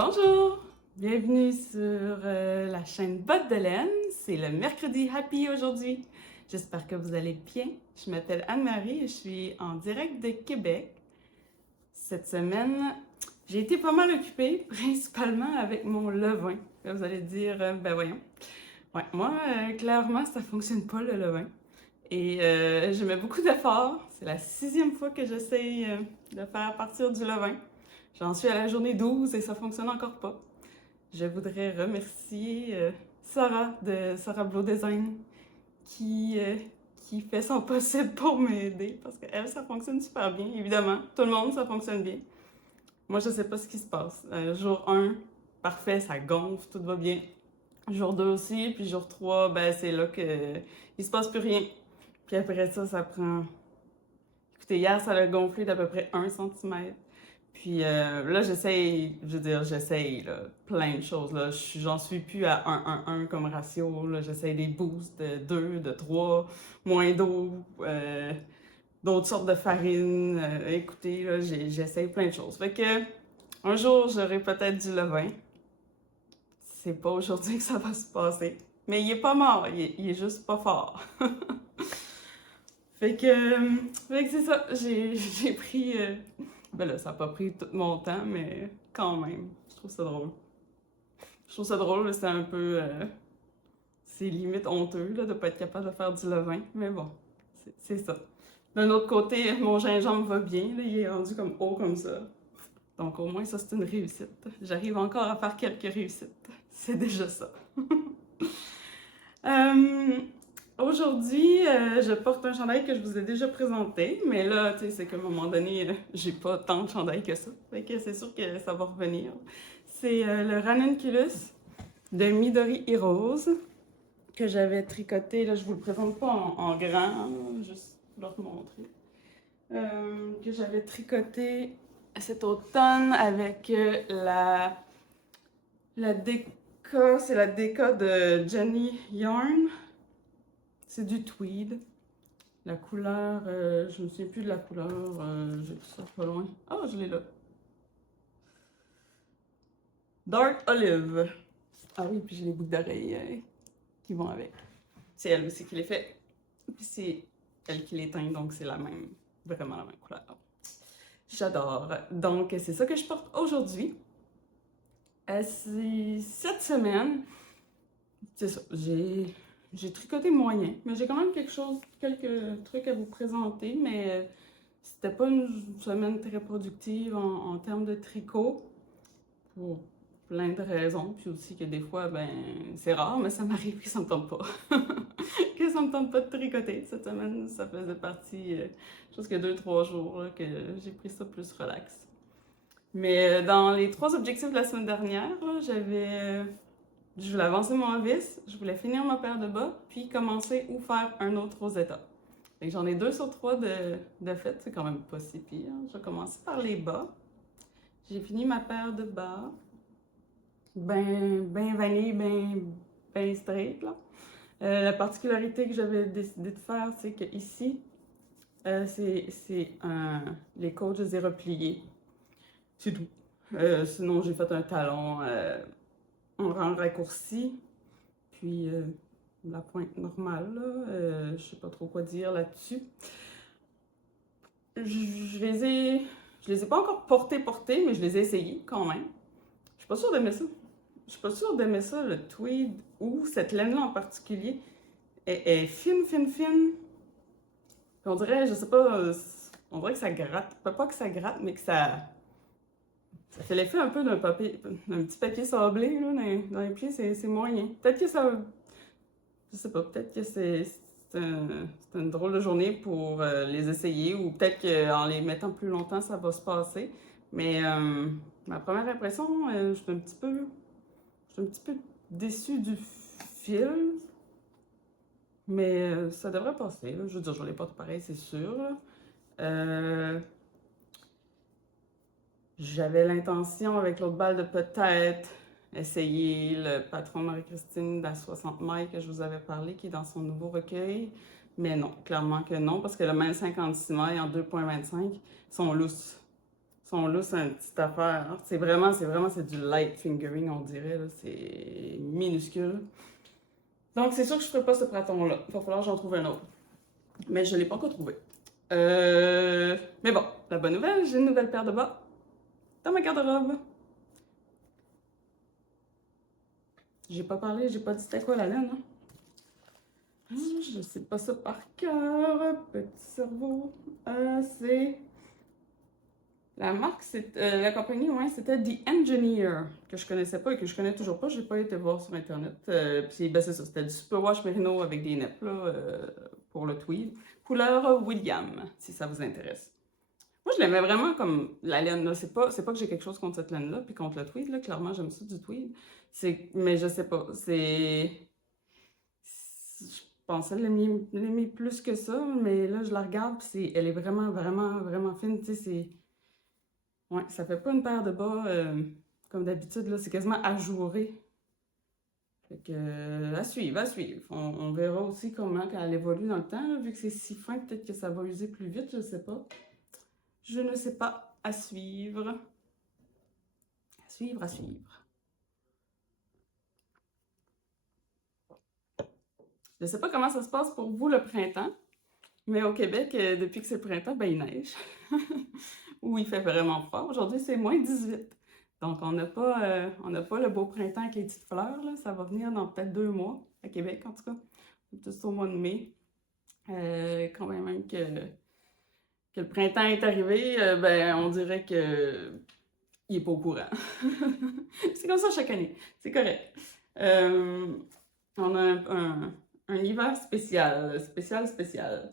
Bonjour! Bienvenue sur la chaîne Bottes de laine. C'est le mercredi happy aujourd'hui. J'espère que vous allez bien. Je m'appelle Anne-Marie et je suis en direct de Québec. Cette semaine, j'ai été pas mal occupée, principalement avec mon levain. Là, vous allez dire, ben voyons. Ouais, moi, clairement, ça fonctionne pas le levain. Et je mets beaucoup d'efforts. C'est la 6e fois que j'essaye de faire partir du levain. J'en suis à la journée 12 et ça fonctionne encore pas. Je voudrais remercier Sarah de Sarah Blow Design qui, euh, qui fait son possible pour m'aider parce qu'elle, ça fonctionne super bien, évidemment. Tout le monde, ça fonctionne bien. Moi, je sais pas ce qui se passe. Jour 1, parfait, ça gonfle, tout va bien. Jour 2 aussi, puis jour 3, ben c'est là que il se passe plus rien. Puis après ça, ça prend... Écoutez, hier, ça a gonflé d'à peu près 1 cm. Puis là, j'essaye là, plein de choses. Là. J'en suis plus à 1-1-1 comme ratio. Là. J'essaye des boosts de 2, de 3, moins d'eau, d'autres sortes de farine. Écoutez, là, j'essaye plein de choses. Fait que un jour, j'aurai peut-être du levain. C'est pas aujourd'hui que ça va se passer. Mais il est pas mort, il est juste pas fort. Fait que c'est ça, j'ai pris... Ben là, ça n'a pas pris tout mon temps, mais quand même, je trouve ça drôle. Je trouve ça drôle, c'est un peu... c'est limite honteux là, de pas être capable de faire du levain, mais bon, c'est ça. D'un autre côté, mon gingembre va bien, là, il est rendu comme haut comme ça. Donc au moins, ça c'est une réussite. J'arrive encore à faire quelques réussites. C'est déjà ça. Aujourd'hui, je porte un chandail que je vous ai déjà présenté, mais là, tu sais, c'est qu'à un moment donné, j'ai pas tant de chandail que ça. Fait que c'est sûr que ça va revenir. C'est le Ranunculus de Midori Heroes que j'avais tricoté. Là, je vous le présente pas en grand, juste pour leur montrer. Que j'avais tricoté cet automne avec la déca, c'est la déca de Jenny Yarn. C'est du tweed. La couleur, je me souviens plus de la couleur, j'ai vu ça pas loin. Oh, je l'ai là. Dark Olive. Ah oui, puis j'ai les boucles d'oreilles qui vont avec. C'est elle aussi qui les fait. Puis c'est elle qui les teint, donc c'est la même, vraiment la même couleur. J'adore. Donc c'est ça que je porte aujourd'hui. Cette semaine, c'est ça, j'ai tricoté moyen, mais j'ai quand même quelques trucs à vous présenter, mais c'était pas une semaine très productive en termes de tricot, pour plein de raisons, puis aussi que des fois, ben, c'est rare, mais ça m'arrive que ça me tente pas. Que ça me tente pas de tricoter. Cette semaine, ça faisait partie, je pense que 2-3 jours là, que j'ai pris ça plus relax. Mais dans les 3 objectifs de la semaine dernière, je voulais avancer mon vis, je voulais finir ma paire de bas, puis commencer ou faire un autre Rosetta. J'en ai 2 sur 3 de fait, c'est quand même pas si pire. Je vais commencer par les bas. J'ai fini ma paire de bas. Ben vanille, ben straight, là. La particularité que j'avais décidé de faire, c'est que ici, les côtes, je les ai repliées. C'est tout. Sinon, j'ai fait un talon en rang raccourci, puis la pointe normale, là. Je sais pas trop quoi dire là-dessus. Je les ai pas encore portés, mais je les ai essayés quand même. Je suis pas sûre d'aimer ça. Je suis pas sûre d'aimer ça, le tweed ou cette laine-là en particulier. Elle est fine, fine, fine. Puis on dirait, je sais pas, on dirait que ça gratte. Pas que ça gratte, mais que ça fait l'effet un peu d'un petit papier sablé là, dans les plis, c'est moyen. Peut-être que ça, je sais pas, peut-être que c'est une drôle de journée pour les essayer ou peut-être qu'en les mettant plus longtemps, ça va se passer. Mais ma première impression, je suis un petit peu déçue du fil, mais ça devrait passer. Là. Je veux dire, je ne l'ai pas tout pareil, c'est sûr. J'avais l'intention avec l'autre balle de peut-être essayer le patron Marie-Christine d'A 60 mailles que je vous avais parlé, qui est dans son nouveau recueil. Mais non, clairement que non, parce que le même 56 mailles en 2,25 sont lousses. sont là, c'est une petite affaire. C'est du light fingering, on dirait, là. C'est minuscule. Donc, c'est sûr que je ne ferai pas ce praton-là. Il va falloir que j'en trouve un autre. Mais je ne l'ai pas encore trouvé. Mais bon, la bonne nouvelle, j'ai une nouvelle paire de bas dans ma garde-robe. J'ai pas parlé, j'ai pas dit c'était quoi la laine. Hein? Je sais pas ça par cœur. Petit cerveau. C'est. La marque, la compagnie, ouais, c'était The Engineer, que je connaissais pas et que je connais toujours pas. J'ai pas été voir sur Internet. Puis, ben, c'est ça, c'était du superwash merino avec des neps, là, pour le tweed. Couleur William, si ça vous intéresse. Moi, je l'aimais vraiment comme la laine, là. C'est pas que j'ai quelque chose contre cette laine-là, puis contre le tweed, là. Clairement, j'aime ça du tweed. Mais je sais pas, je pensais l'aimer plus que ça, mais là, je la regarde, puis elle est vraiment, vraiment, vraiment fine, tu sais, c'est. Ouais, ça fait pas une paire de bas comme d'habitude, là, c'est quasiment ajouré. Fait que, à suivre, à suivre. On verra aussi comment elle évolue dans le temps, là, vu que c'est si fin, peut-être que ça va user plus vite, je sais pas. Je ne sais pas. À suivre. À suivre, à suivre. Je sais pas comment ça se passe pour vous le printemps, mais au Québec, depuis que c'est le printemps, ben il neige. Ou il fait vraiment froid. Aujourd'hui, c'est moins 18. Donc, on n'a pas le beau printemps avec les petites fleurs. Là. Ça va venir dans peut-être 2 mois, à Québec en tout cas. Juste au mois de mai. Quand même que le printemps est arrivé, ben, on dirait que il n'est pas au courant. C'est comme ça chaque année. C'est correct. On a un hiver spécial. Spécial.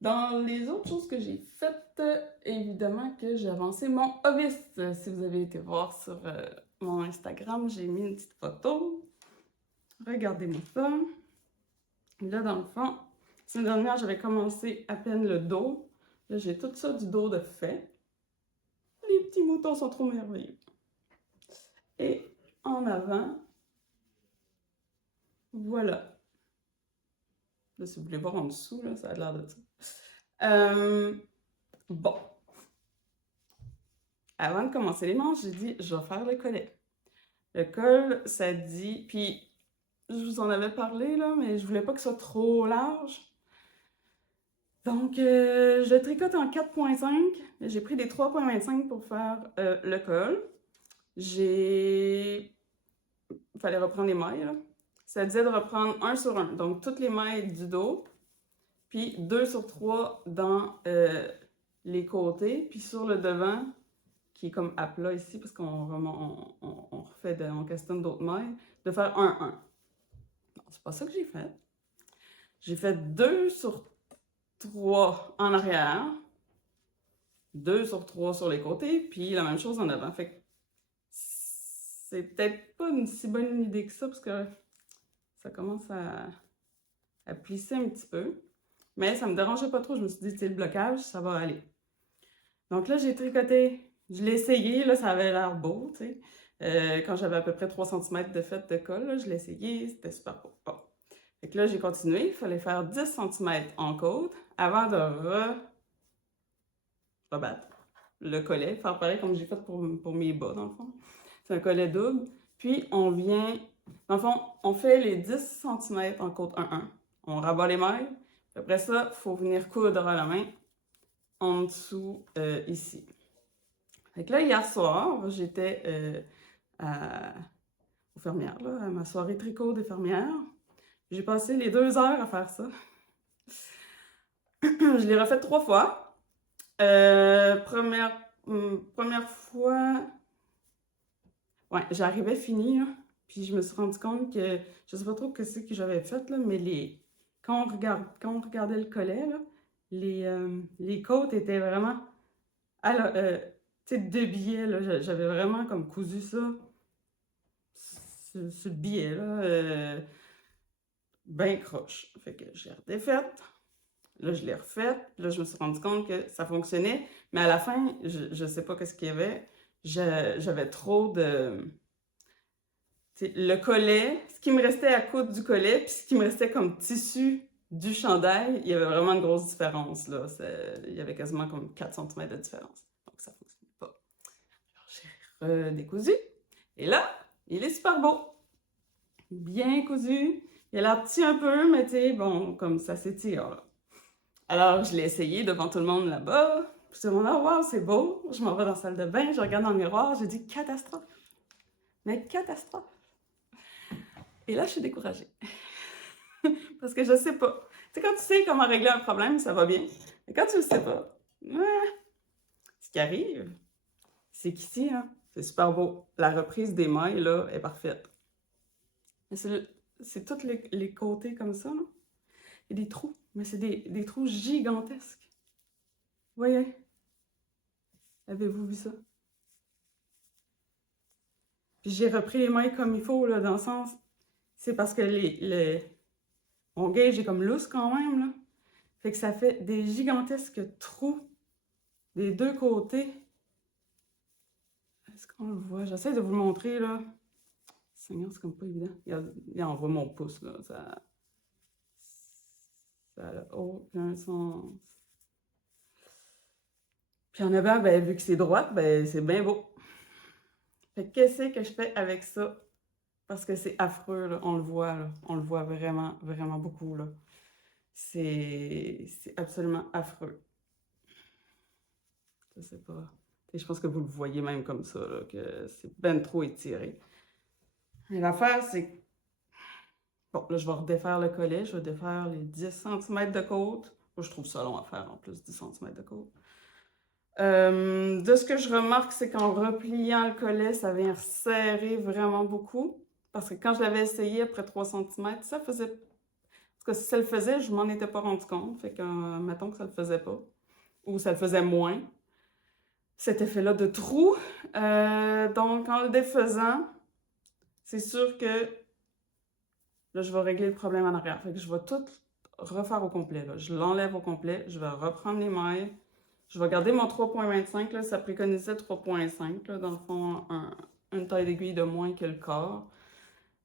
Dans les autres choses que j'ai faites, évidemment que j'ai avancé mon hobbyiste. Si vous avez été voir sur mon Instagram, j'ai mis une petite photo. Regardez-moi ça. Là, dans le fond, la semaine dernière, j'avais commencé à peine le dos. Là, j'ai tout ça du dos de fait. Les petits moutons sont trop merveilleux. Et en avant, voilà. Là, si vous voulez voir en dessous, là, ça a l'air de ça. Bon. Avant de commencer les manches, j'ai dit, je vais faire le collet. Le col, ça dit, puis je vous en avais parlé, là, mais je voulais pas que ce soit trop large. Donc, je tricote en 4.5. J'ai pris des 3.25 pour faire le col. Il fallait reprendre les mailles, là. Ça disait de reprendre 1 sur 1. Donc, toutes les mailles du dos, puis 2 sur 3 dans les côtés, puis sur le devant, qui est comme à plat ici, parce qu'on refait, on questionne d'autres mailles, de faire 1-1. Non, c'est pas ça que j'ai fait. J'ai fait 2 sur 3 en arrière, 2 sur 3 sur les côtés, puis la même chose en avant. Fait que c'est peut-être pas une si bonne idée que ça, parce que ça commence à plisser un petit peu. Mais ça me dérangeait pas trop. Je me suis dit, c'est le blocage, ça va aller. Donc là, j'ai tricoté. Je l'ai essayé, là, ça avait l'air beau, tu sais. Quand j'avais à peu près 3 cm de fête de colle, là, je l'ai essayé, c'était super beau. Bon. Fait que là, j'ai continué. Il fallait faire 10 cm en côte avant de rebattre le collet. Faire pareil comme j'ai fait pour mes bas, dans le fond. C'est un collet double. Puis, on vient... Dans le fond, on fait les 10 cm en côte 1-1. On rabat les mailles. Après ça, il faut venir coudre à la main en dessous, ici. Fait que là, hier soir, j'étais aux fermières, là, à ma soirée tricot des fermières. J'ai passé les 2 heures à faire ça. Je l'ai refait 3 fois. Première fois, ouais, j'arrivais finie, là, puis je me suis rendu compte que, je sais pas trop ce que j'avais fait, là, mais quand on regardait le collet, là, les côtes étaient vraiment, tu sais, 2 billets, là, j'avais vraiment comme cousu ça sur le billet, là, ben croche. Fait que je l'ai redéfaite. Là, je l'ai refaite. Là, je me suis rendu compte que ça fonctionnait. Mais à la fin, je sais pas qu'est-ce qu'il y avait. J'avais trop de... le collet, ce qui me restait à coudre du collet, puis ce qui me restait comme tissu du chandail, il y avait vraiment une grosse différence, là. Il y avait quasiment comme 4 cm de différence. Donc, ça fonctionne. décousu. Et là, il est super beau. Bien cousu. Il a l'air petit un peu, mais tu sais, bon, comme ça s'étire, là. Alors, je l'ai essayé devant tout le monde là-bas. Puis tout le monde, oh wow, c'est beau. Je m'en vais dans la salle de bain, je regarde dans le miroir, je dis catastrophe. Mais catastrophe. Et là, je suis découragée. Parce que je sais pas. Tu sais, quand tu sais comment régler un problème, ça va bien. Mais quand tu le sais pas, ce qui arrive, c'est qu'ici, hein, c'est super beau. La reprise des mailles, là, est parfaite. Mais c'est tous les côtés comme ça, là. Il y a des trous, mais c'est des trous gigantesques. Vous voyez? Avez-vous vu ça? Puis j'ai repris les mailles comme il faut, là, dans le sens... C'est parce que mon gauge est comme lousse quand même, là. Fait que ça fait des gigantesques trous des deux côtés. Est-ce qu'on le voit? J'essaie de vous le montrer, là. Seigneur, c'est comme pas évident. Regarde, on voit mon pouce, là. Ça n'a aucun sens. Puis en avant, ben, vu que c'est droite, ben, c'est bien beau. Fait que qu'est-ce que je fais avec ça? Parce que c'est affreux, là. On le voit, là. On le voit vraiment, vraiment beaucoup, là. C'est absolument affreux. Je sais pas. Et je pense que vous le voyez même comme ça, là, que c'est ben trop étiré. Et l'affaire, c'est... Bon, là, je vais redéfaire le collet. Je vais défaire les 10 cm de côte. Moi, je trouve ça long à faire, en plus, 10 cm de côte. De ce que je remarque, c'est qu'en repliant le collet, ça vient serrer vraiment beaucoup. Parce que quand je l'avais essayé après 3 cm, ça faisait... Parce que si ça le faisait, je m'en étais pas rendu compte. Fait que, mettons que ça le faisait pas. Ou ça le faisait moins. Cet effet-là de trou. Donc, en le défaisant, c'est sûr que là, je vais régler le problème en arrière. Fait que je vais tout refaire au complet, là. Je l'enlève au complet. Je vais reprendre les mailles. Je vais garder mon 3.25, là. Ça préconisait 3.5, là. Dans le fond, une taille d'aiguille de moins que le corps.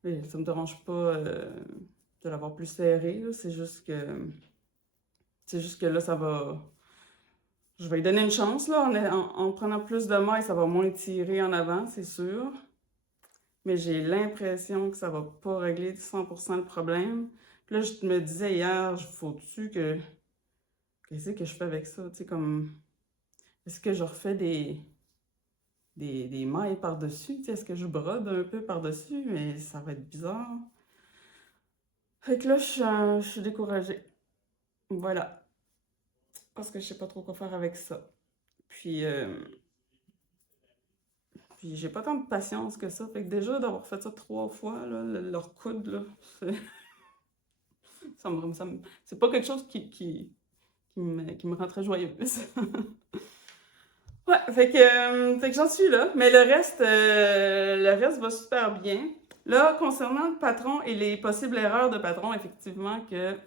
Mais ça me dérange pas de l'avoir plus serré, là. C'est juste que là, ça va... Je vais lui donner une chance, là. En prenant plus de mailles, ça va moins tirer en avant, c'est sûr. Mais j'ai l'impression que ça va pas régler 100% le problème. Puis là, je me disais hier, faut-tu que... Qu'est-ce que je fais avec ça? Tu sais, comme... Est-ce que je refais des mailles par-dessus? Tu sais, est-ce que je brode un peu par-dessus? Mais ça va être bizarre. Fait que là, je suis découragée. Voilà. Parce que je sais pas trop quoi faire avec ça. Puis j'ai pas tant de patience que ça. Fait que déjà, d'avoir fait ça 3 fois, là, leur coude, là, c'est pas quelque chose qui me rend très joyeuse. Ouais, fait que j'en suis là. Mais le reste va super bien. Là, concernant le patron et les possibles erreurs de patron, effectivement que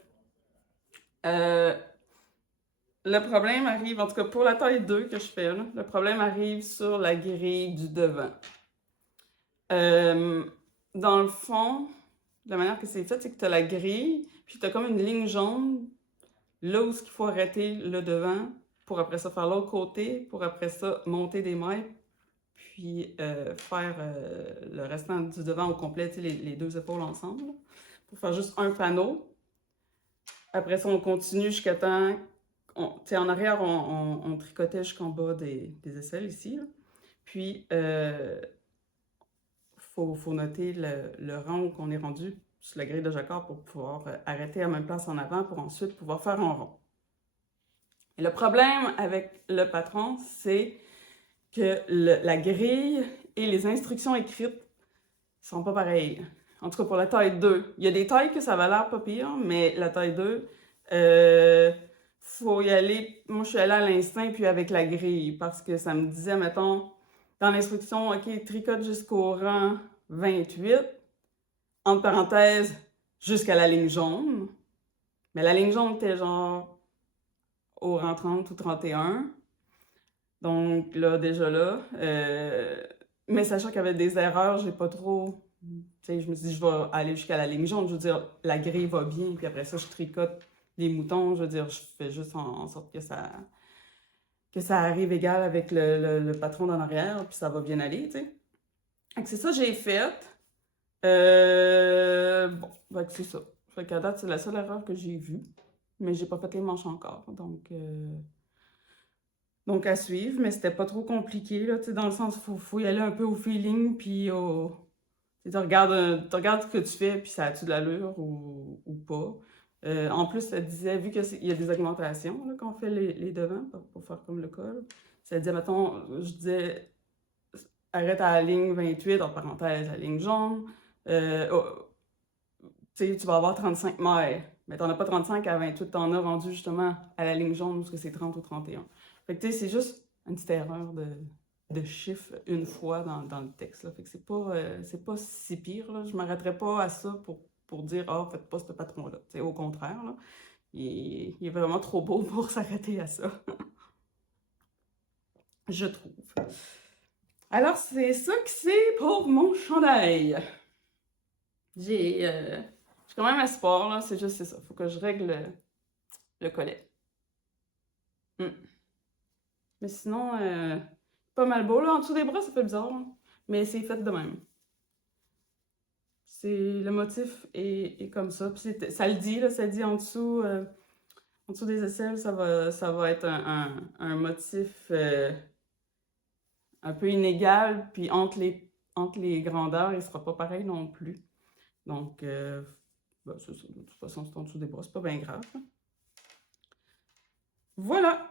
le problème arrive, en tout cas pour la taille 2 que je fais, là, le problème arrive sur la grille du devant. Dans le fond, la manière que c'est fait, c'est que tu as la grille, puis tu as comme une ligne jaune, là où il faut arrêter le devant, pour après ça faire l'autre côté, pour après ça monter des mailles, puis faire le restant du devant au complet, les deux épaules ensemble, là, pour faire juste un panneau. Après ça, on continue jusqu'à temps... en arrière, on tricotait jusqu'en bas des aisselles ici, là. Puis, faut noter le rang qu'on est rendu sur la grille de jacquard pour pouvoir arrêter à même place en avant pour ensuite pouvoir faire un rond. Et le problème avec le patron, c'est que la grille et les instructions écrites sont pas pareilles. En tout cas, pour la taille 2. Il y a des tailles que ça va l'air pas pire, mais la taille 2, faut y aller... Moi, je suis allée à l'instinct puis avec la grille parce que ça me disait, mettons, dans l'instruction, OK, tricote jusqu'au rang 28, entre parenthèses, jusqu'à la ligne jaune. Mais la ligne jaune était genre au rang 30 ou 31. Donc là, déjà là. Mais sachant qu'il y avait des erreurs, j'ai pas trop... Tu sais, je me suis dit, je vais aller jusqu'à la ligne jaune. Je veux dire, la grille va bien, puis après ça, je tricote les moutons. Je veux dire, je fais juste en sorte que ça que ça arrive égal avec le patron d'en arrière, puis ça va bien aller, tu sais. Fait que c'est ça que j'ai fait. Bon, fait que c'est ça. Fait qu'à date, c'est la seule erreur que j'ai vue. Mais j'ai pas fait les manches encore. Donc à suivre, mais c'était pas trop compliqué, là, tu sais, dans le sens, faut y aller un peu au feeling, puis au... tu regardes ce que tu fais, puis ça a-tu de l'allure ou pas. En plus, ça disait, vu qu'il y a des augmentations là, qu'on fait les devants pour faire comme le col, ça disait, mettons, je disais, arrête à la ligne 28, en parenthèse, la ligne jaune. Oh, tu sais, tu vas avoir 35 mètres, mais t'en as pas 35 à 28, t'en as rendu justement à la ligne jaune, parce que c'est 30 ou 31. Fait que tu sais, c'est juste une petite erreur de chiffre une fois dans le texte, là. Fait que c'est pas si pire, là. Je m'arrêterai pas à ça pour dire, ah, faites pas ce patron-là. Tu sais, au contraire, là. Il est vraiment trop beau pour s'arrêter à ça, je trouve. Alors, c'est ça que c'est pour mon chandail. J'ai quand même espoir, là. C'est juste ça. Faut que je règle le collet. Mais sinon, pas mal beau, là. En dessous des bras, ça fait bizarre, là. Mais c'est fait de même. Le motif est comme ça. Puis ça le dit, là. Ça dit en dessous des aisselles, ça va être un motif un peu inégal. Puis entre les grandeurs, il sera pas pareil non plus. Donc, ben, c'est ça. De toute façon, c'est en dessous des bras. C'est pas bien grave, là. Voilà!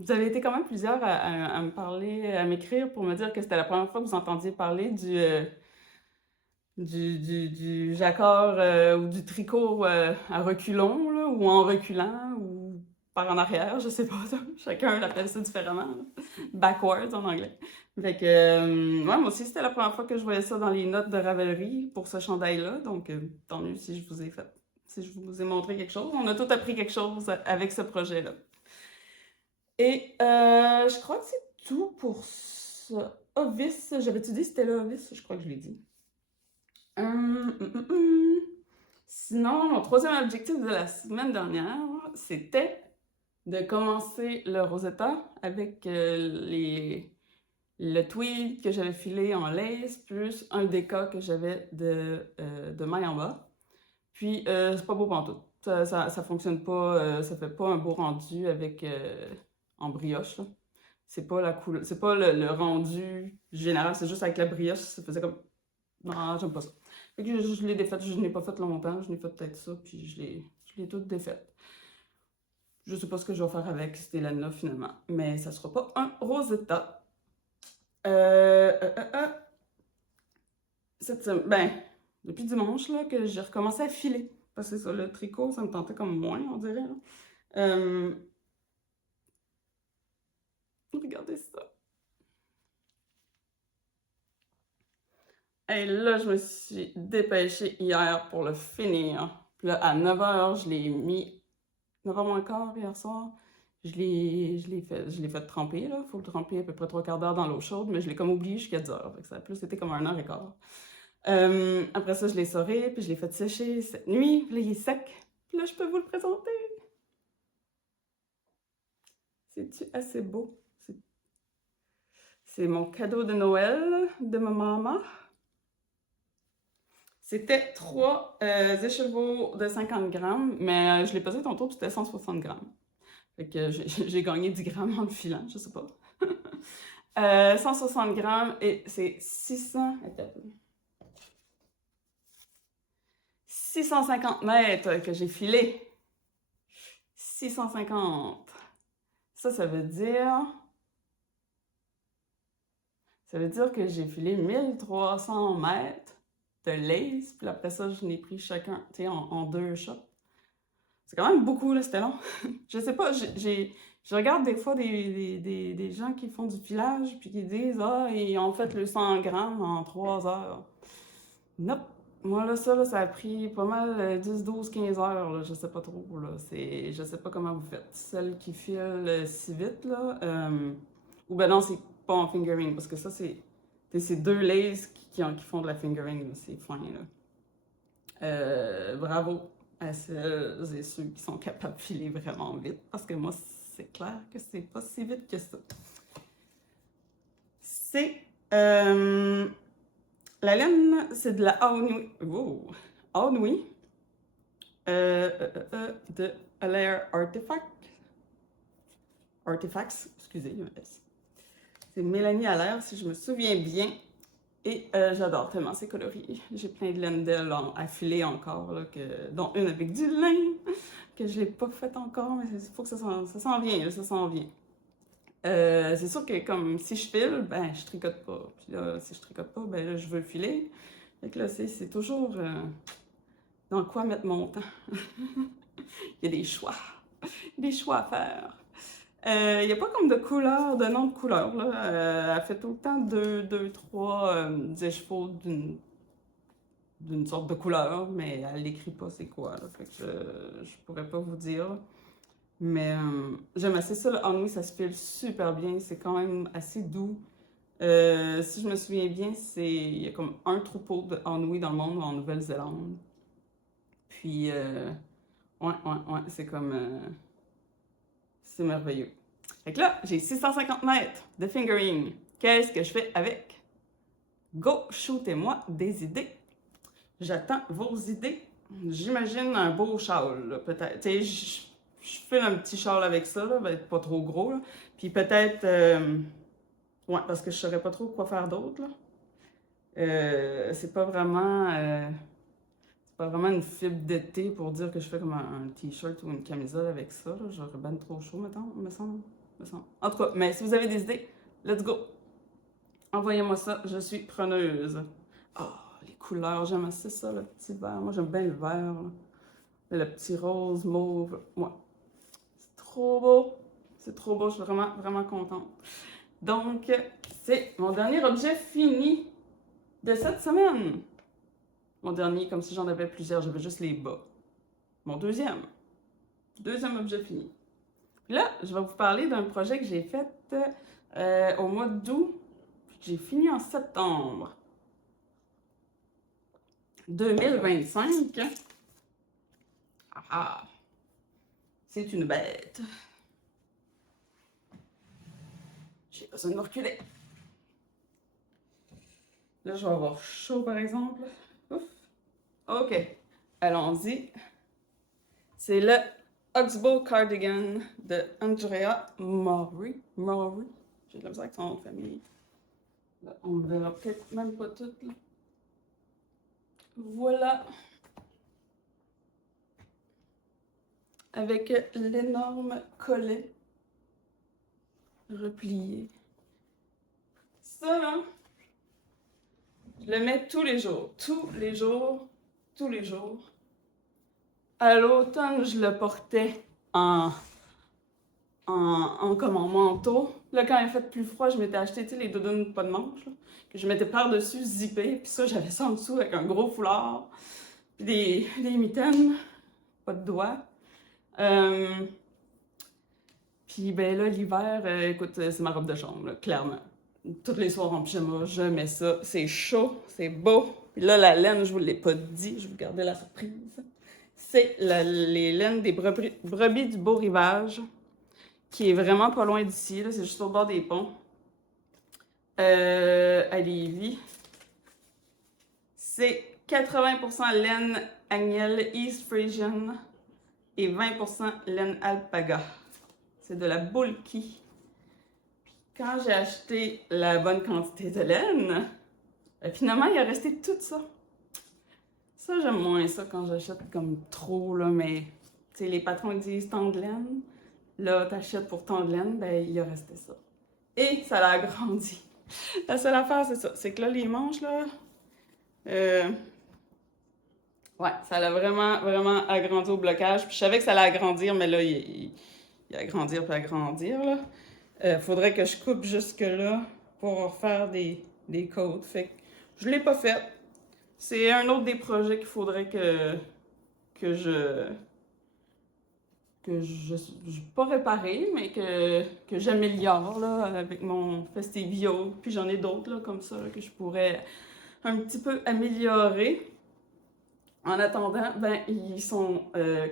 Vous avez été quand même plusieurs à me parler, à m'écrire pour me dire que c'était la première fois que vous entendiez parler du jacquard ou du tricot à reculons, là, ou en reculant, ou par en arrière, je sais pas. Chacun l'appelle ça différemment, là. Backwards en anglais. Fait que, ouais, moi aussi, c'était la première fois que je voyais ça dans les notes de Ravelry pour ce chandail-là. Donc, tant mieux si je vous ai montré quelque chose. On a tous appris quelque chose avec ce projet-là. Et je crois que c'est tout pour ça. Ovis, j'avais-tu dit c'était là, Ovis? Je crois que je l'ai dit. Sinon, mon troisième objectif de la semaine dernière, c'était de commencer le Rosetta avec le tweed que j'avais filé en lace, plus un déca que j'avais de maille en bas. Puis, c'est pas beau pantoute. Ça fonctionne pas, ça fait pas un beau rendu avec en brioche, là. C'est pas la couleur, c'est pas le rendu général, c'est juste avec la brioche, ça faisait comme... Non, j'aime pas ça. Fait que je l'ai défaite, je n'ai pas fait longtemps, je n'ai fait peut-être ça, puis je l'ai toute défaite. Je sais pas ce que je vais faire avec cette laine-là finalement, mais ça sera pas un Rosetta. Ben, depuis dimanche, là, que j'ai recommencé à filer. Parce que ça, le tricot, ça me tentait comme moins, on dirait, là. Regardez ça. Et là, je me suis dépêchée hier pour le finir. Puis là, à 9h, je l'ai mis 9h moins quart hier soir. Je l'ai fait tremper, là. Faut le tremper à peu près 3/4 d'heure dans l'eau chaude, mais je l'ai comme oublié jusqu'à 10h. Fait que ça a plus été comme 1h15. Après ça, je l'ai soré, puis je l'ai fait sécher cette nuit. Puis là, il est sec. Puis là, je peux vous le présenter. C'est-tu assez beau? C'est mon cadeau de Noël de ma maman. C'était 3 écheveaux de 50 grammes, mais je l'ai pesé tantôt, puis c'était 160 grammes. Fait que j'ai gagné 10 grammes en le filant, je sais pas. 160 grammes et c'est 650 mètres que j'ai filé. 650. Ça veut dire... Ça veut dire que j'ai filé 1300 mètres de lace, puis après ça, je n'ai pris chacun, tu sais, en 2 shots. C'est quand même beaucoup, là, c'était long. Je sais pas, je regarde des fois des gens qui font du filage, puis qui disent, ah, ils ont fait le 100 grammes en 3 heures. Nope. Moi, là, ça a pris pas mal 10, 12, 15 heures, là, je sais pas trop, là. Je sais pas comment vous faites. Celles qui filent si vite, là, ou ben non, c'est pas en fingering, parce que ça, c'est 2 laces qui font de la fingering, c'est fin, là. Bravo. à celles et ceux qui sont capables de filer vraiment vite, parce que moi, c'est clair que c'est pas si vite que ça. C'est la laine, c'est de la Aonui. Wow. Aonui. De Allaire Artifacts, excusez, c'est Mélanie Allaire, si je me souviens bien. Et j'adore tellement ces coloris. J'ai plein de laine d'elle à filer encore, là, dont une avec du lin, que je ne l'ai pas faite encore, mais il faut que ça s'en vient, là, ça s'en vient. C'est sûr que comme si je file, ben je tricote pas. Puis là, si je tricote pas, ben là, je veux filer. Fait que là, c'est toujours dans quoi mettre mon temps. Il y a des choix. Des choix à faire. Il n'y a pas comme de couleur, de nom de couleur, là. Elle fait tout le temps deux, trois écheveaux d'une sorte de couleur, mais elle n'écrit pas c'est quoi, là. Fait que je pourrais pas vous dire. Mais j'aime assez ça, le Aonui, ça se file super bien, c'est quand même assez doux. Si je me souviens bien, il y a comme un troupeau de Aonui dans le monde, en Nouvelle-Zélande. Puis, ouais, c'est comme... c'est merveilleux. Fait que là, j'ai 650 mètres de fingering. Qu'est-ce que je fais avec? Go, shootez-moi des idées. J'attends vos idées. J'imagine un beau châle, peut-être. Tu sais, je fais un petit châle avec ça, là, va être pas trop gros. Là. Puis peut-être... ouais, parce que je saurais pas trop quoi faire d'autre, là. C'est pas vraiment... c'est pas vraiment une fibre d'été pour dire que je fais comme un t-shirt ou une camisole avec ça. J'aurais ben trop chaud, mettons, me semble. En tout cas, mais si vous avez des idées, let's go! Envoyez-moi ça, je suis preneuse. Ah, les couleurs, j'aime assez ça, le petit vert. Moi, j'aime bien le vert. Là. Le petit rose, mauve. Ouais. C'est trop beau. C'est trop beau, je suis vraiment, vraiment contente. Donc, c'est mon dernier objet fini de cette semaine. Mon dernier, comme si j'en avais plusieurs, j'avais juste les bas. Mon deuxième objet fini. Puis là, je vais vous parler d'un projet que j'ai fait au mois d'août, puis que j'ai fini en septembre 2025. Ah, c'est une bête. J'ai besoin de me reculer. Là, je vais avoir chaud, par exemple. Ouf. OK, allons-y. C'est le Oxbow Cardigan de Andrea Maury. J'ai de la misère avec son nom de famille. Là, on ne verra peut-être même pas tout. Là. Voilà. Avec l'énorme collet replié. Ça, là, je le mets tous les jours. Tous les jours. À l'automne, je le portais comme en manteau. Là, quand il fait plus froid, je m'étais acheté, tu sais, les doudounes pas de manches, là, que je mettais par-dessus, zippé. Puis ça, j'avais ça en dessous avec un gros foulard. Puis des mitaines, pas de doigts. Puis ben là, l'hiver, écoute, c'est ma robe de chambre, là, clairement. Tous les soirs en pyjama, je mets ça. C'est chaud, c'est beau. Puis là, la laine, je vous l'ai pas dit, je vais vous garder la surprise. C'est les laines des brebis du Beau Rivage, qui est vraiment pas loin d'ici, c'est juste au bord des ponts. À Lévis. C'est 80% laine Agnelle East Frisian et 20% laine Alpaga. C'est de la bulky. Quand j'ai acheté la bonne quantité de laine, finalement, il a resté tout ça. Ça, j'aime moins ça quand j'achète comme trop, là, mais tu sais, les patrons disent tant de laine. Là, t'achètes pour tant de laine, ben, il a resté ça. Et ça l'a agrandi. La seule affaire, c'est ça. C'est que là, les manches, là, ouais, ça l'a vraiment, vraiment agrandi au blocage. Puis je savais que ça allait agrandir, mais là, il agrandir puis agrandir, là. Faudrait que je coupe jusque-là pour refaire des côtes. Fait que je l'ai pas fait. C'est un autre des projets qu'il faudrait que je pas réparer, mais que j'améliore, là, avec mon Festivio. Puis j'en ai d'autres, là, comme ça, là, que je pourrais un petit peu améliorer. En attendant, ben, ils sont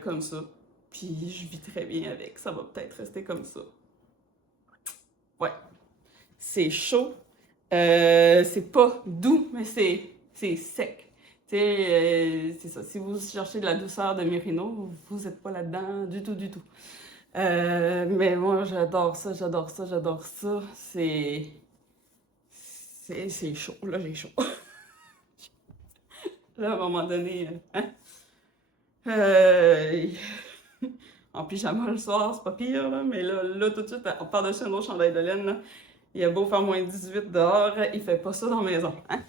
comme ça. Puis je vis très bien avec. Ça va peut-être rester comme ça. Ouais. C'est chaud. C'est pas doux, mais c'est sec. Tu sais, c'est ça. Si vous cherchez de la douceur de Mérino, vous n'êtes pas là-dedans du tout, du tout. Mais moi, j'adore ça, j'adore ça, j'adore ça. C'est chaud. Là, j'ai chaud. Là, à un moment donné, hein? Euh, en pyjama le soir, c'est pas pire, là, mais là, tout de suite, on par-dessus un autre chandail de laine, là, il a beau faire moins 18 dehors, il fait pas ça dans la maison, hein?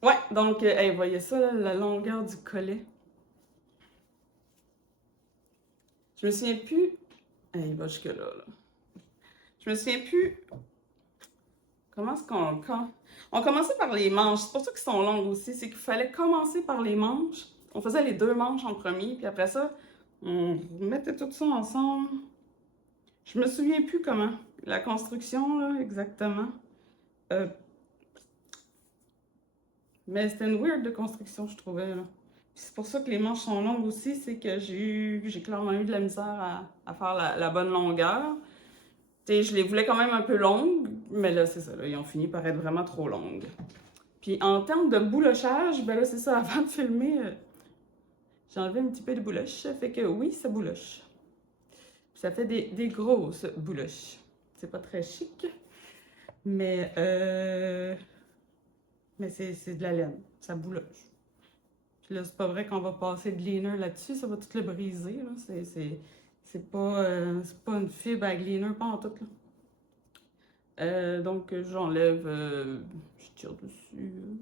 Ouais, donc, hey, voyez ça, là, la longueur du collet. Je me souviens plus... Hey, il va jusque-là, là. Je me souviens plus... Comment est-ce qu'on... On commençait par les manches, c'est pour ça qu'ils sont longues aussi, c'est qu'il fallait commencer par les manches. On faisait les 2 manches en premier, puis après ça, on mettait tout ça ensemble. Je me souviens plus comment. La construction, là, exactement. Euh, mais c'était une weird de construction, je trouvais, là. C'est pour ça que les manches sont longues aussi, c'est que j'ai clairement eu de la misère à faire la bonne longueur. T'sais, je les voulais quand même un peu longues, mais là, c'est ça, là, ils ont fini par être vraiment trop longues. Puis en termes de boulochage, ben là, c'est ça, avant de filmer, j'ai enlevé un petit peu de bouloche, ça fait que oui, ça bouloche. Puis ça fait des grosses bouloches. C'est pas très chic, mais, mais c'est de la laine, ça bouloche. Puis là, c'est pas vrai qu'on va passer de liner là-dessus, ça va tout le briser, là. C'est pas une fibre à liner, pas en tout, là. Donc, j'enlève, je tire dessus, une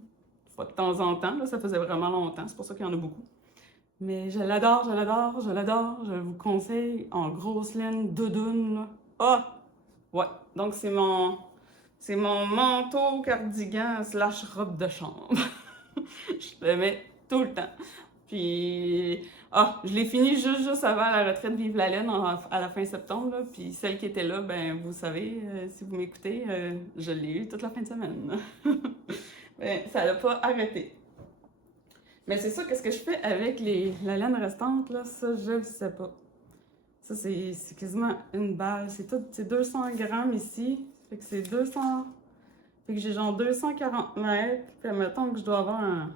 fois de temps en temps, là, ça faisait vraiment longtemps, c'est pour ça qu'il y en a beaucoup. Mais je l'adore, je l'adore, je l'adore, je vous conseille en grosse laine, doudoune, là. Ah! Ouais, donc c'est mon manteau cardigan slash robe de chambre. Je le mets tout le temps. Puis, je l'ai fini juste avant la retraite Vive la laine à la fin septembre. Là. Puis celle qui était là, ben vous savez, si vous m'écoutez, je l'ai eu toute la fin de semaine. Ben, ça l'a pas arrêté. Mais c'est ça, qu'est-ce que je fais avec la laine restante, là, ça, je le sais pas. Ça, c'est quasiment une balle. C'est 200 grammes ici. Fait que c'est 200... Fait que j'ai genre 240 mètres. Puis admettons que je dois avoir un...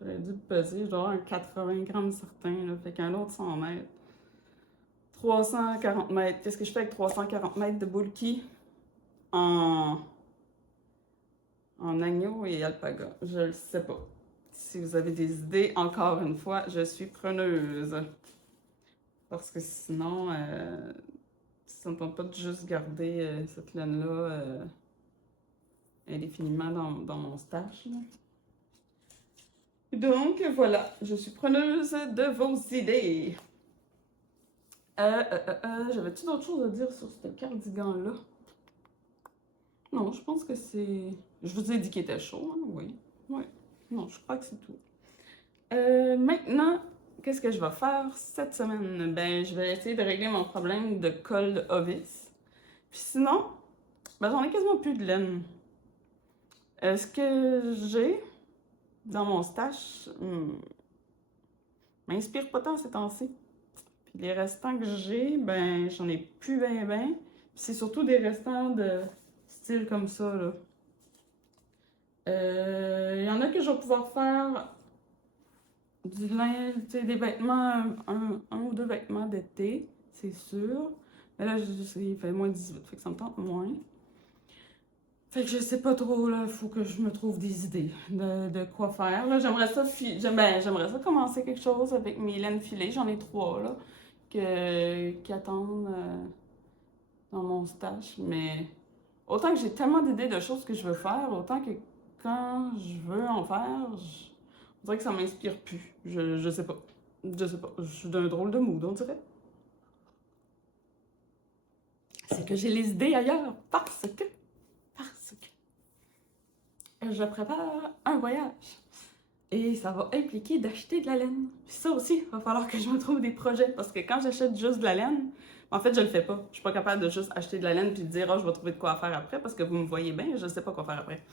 J'aurais dû peser, je dois avoir un 80 grammes certain, là. Fait qu'un autre 100 mètres. 340 mètres. Qu'est-ce que je fais avec 340 mètres de bulky en agneau et alpaga? Je le sais pas. Si vous avez des idées, encore une fois, je suis preneuse. Parce que sinon, ça ne tente pas de juste garder cette laine-là indéfiniment dans mon stash, là. Donc voilà, je suis preneuse de vos idées. J'avais-tu d'autres choses à dire sur ce cardigan-là? Non, je pense que c'est... Je vous ai dit qu'il était chaud, hein? Oui. Oui. Non, je crois que c'est tout. Maintenant, qu'est-ce que je vais faire cette semaine? Ben, je vais essayer de régler mon problème de col de Ovis. Puis sinon, ben, j'en ai quasiment plus de laine. Ce que j'ai dans mon stash m'inspire pas tant ces temps-ci. Puis les restants que j'ai, ben, j'en ai plus ben. Puis c'est surtout des restants de style comme ça, là. Il y en a que je vais pouvoir faire du linge, tu sais, des vêtements, un ou deux vêtements d'été, c'est sûr. Mais là, il fait moins 18, fait que ça me tente moins. Fait que je sais pas trop, là, il faut que je me trouve des idées de quoi faire. Là, j'aimerais ça commencer quelque chose avec mes laines filées. J'en ai 3, là, qui attendent dans mon stash. Mais autant que j'ai tellement d'idées de choses que je veux faire, autant que quand je veux en faire, on dirait que ça m'inspire plus. Je sais pas. Je sais pas. Je suis d'un drôle de mood, on dirait. C'est que j'ai les idées ailleurs parce que je prépare un voyage. Et ça va impliquer d'acheter de la laine. Puis ça aussi, il va falloir que je me trouve des projets. Parce que quand j'achète juste de la laine, en fait, je le fais pas. Je suis pas capable de juste acheter de la laine puis de dire, je vais trouver de quoi faire après. Parce que vous me voyez bien, je sais pas quoi faire après.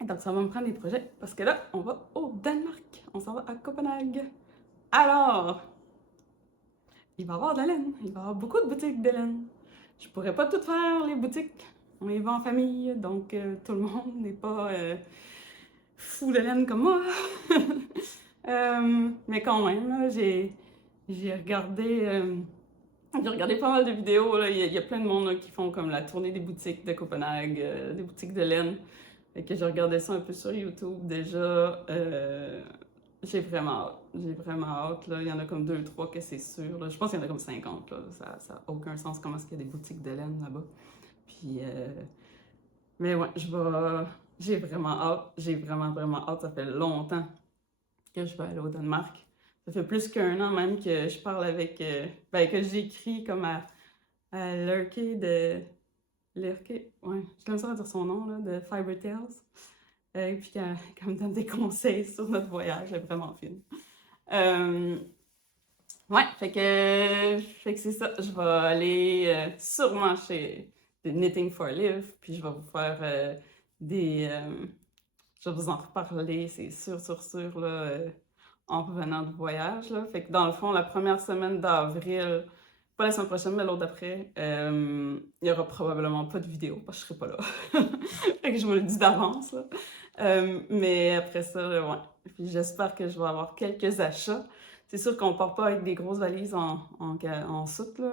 Et donc, ça va me prendre des projets parce que là, on va au Danemark. On s'en va à Copenhague. Alors, il va y avoir de la laine. Il va y avoir beaucoup de boutiques de laine. Je pourrais pas tout faire, les boutiques. On y va en famille, donc tout le monde n'est pas fou de laine comme moi. Mais quand même, là, j'ai regardé pas mal de vidéos. Là. Il y a plein de monde là, qui font comme la tournée des boutiques de Copenhague, des boutiques de laine. Fait que j'ai regardé ça un peu sur YouTube déjà. J'ai vraiment hâte. J'ai vraiment hâte. Là. Il y en a comme 2, 3 que c'est sûr. Là. Je pense qu'il y en a comme 50. Là. Ça n'a aucun sens comment est-ce qu'il y a des boutiques de laine là-bas. Puis, mais ouais, j'ai vraiment hâte. J'ai vraiment, vraiment hâte. Ça fait longtemps que je vais aller au Danemark. Ça fait plus qu'un an même que je parle avec... ben, que j'écris comme à Lurke de... Lurke? Ouais, je comme ça à dire son nom, là, de Fiber Tales. Et puis qu'elle me donne des conseils sur notre voyage, elle est vraiment fine. Ouais, fait que c'est ça. Je vais aller sûrement chez The Knitting for Live, puis je vais vous faire des... je vais vous en reparler, c'est sûr, sûr, là, en revenant du voyage, là. Fait que dans le fond, la première semaine d'avril, pas la semaine prochaine, mais l'autre d'après, il y aura probablement pas de vidéo, parce que je serai pas là. Fait que je vous le dis d'avance, là. Mais après ça, ouais. Puis j'espère que je vais avoir quelques achats. C'est sûr qu'on part pas avec des grosses valises en soute, là.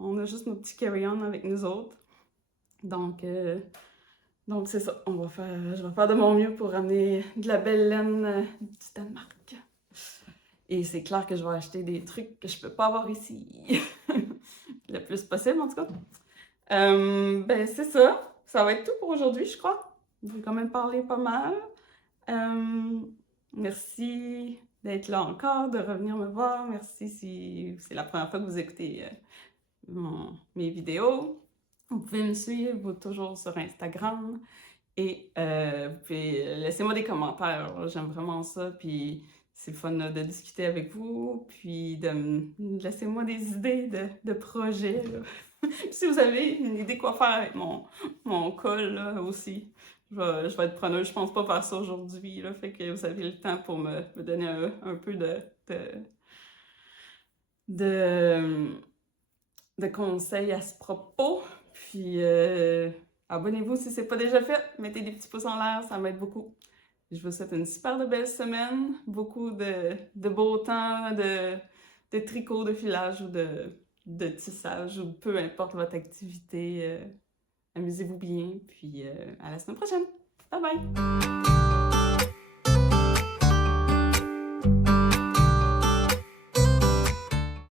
On a juste nos petits carry-on avec nous autres. Donc c'est ça. Je vais faire de mon mieux pour ramener de la belle laine du Danemark. Et c'est clair que je vais acheter des trucs que je peux pas avoir ici. Le plus possible, en tout cas. Ben, c'est ça. Ça va être tout pour aujourd'hui, je crois. J'ai quand même parlé pas mal. Merci d'être là encore, de revenir me voir. Merci si c'est la première fois que vous écoutez mes vidéos. Vous pouvez me suivre toujours sur Instagram. Et vous pouvez laisser-moi des commentaires. J'aime vraiment ça. Puis c'est fun de discuter avec vous. Puis laissez-moi des idées de projets. Si vous avez une idée quoi faire avec mon col là, aussi, je vais être preneuse. Je pense pas faire ça aujourd'hui. Fait que vous avez le temps pour me donner un peu de, de conseils à ce propos. Puis abonnez-vous si ce n'est pas déjà fait. Mettez des petits pouces en l'air, ça m'aide beaucoup. Je vous souhaite une super belle semaine. Beaucoup de beau temps, de tricot, de filage ou de tissage ou peu importe votre activité. Amusez-vous bien. Puis à la semaine prochaine. Bye bye!